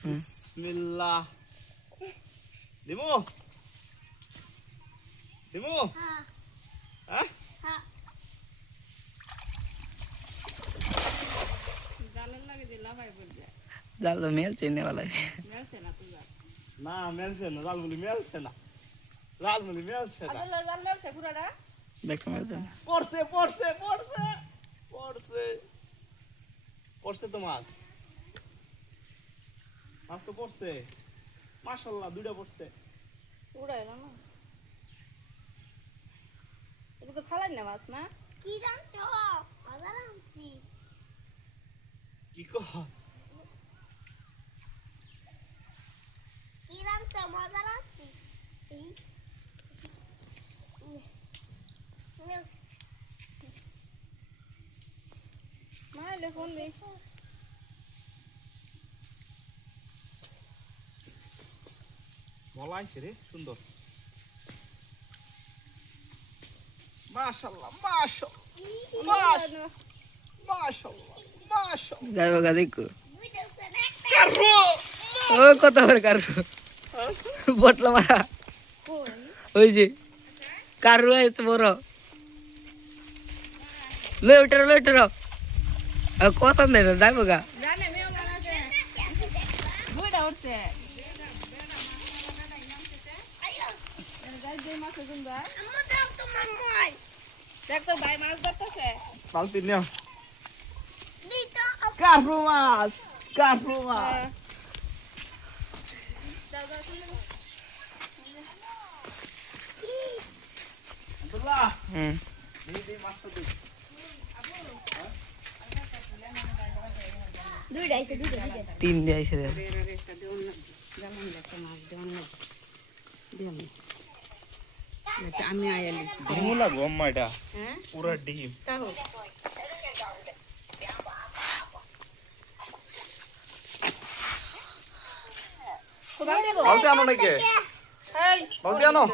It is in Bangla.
বিসমিল্লাহ দিমু দিমু হ্যাঁ জাল তো মেলছে নেওয়ালা না মেলছে না জালমুলি মেলছে না জালমুলি মেলছে না জাল মেলছে পুরাটা দেখতে মেলছে না পড়ছে পড়ছে পড়ছে পড়ছে পড়ছে তো মাছ মাছ তো পড়ছে মাশাআল্লাহ দুইটা পড়ছে উড়াই না এটা তো ফালাই না মাছ না কি দাম তো আবার আনছি কি কহ কি দাম তো মজা আনছি মাইলে ফোন দিই বলা আছে রে সুন্দর মাশাআল্লাহ মাশাআল্লাহ মাশাআল্লাহ মাশাআল্লাহ যাইবো গা দেখো কারো ও কত করে কারু বটলা মারা ওই যে কারু আছে বড় লই উঠো কথা নেই যাইবো গা জানে মেও মারা যায় দুইটা উঠছে গাছ দিয়ে মাছ সুন্দর আম্মা দাও তো মাম্মাই দেখ তোর ভাই মাছ ধরতেছে বালতি নিও দিতো কারো মাছ আব্দুল্লাহ এই মাছটা দে দুইটা আইছে তিন দিয়ে আইছে আমি আইলি ডিমু লাগো আম্মা এটা হ্যাঁ পুরা ডিম কাহো বালতি আনো নাকি এই বালতি আনো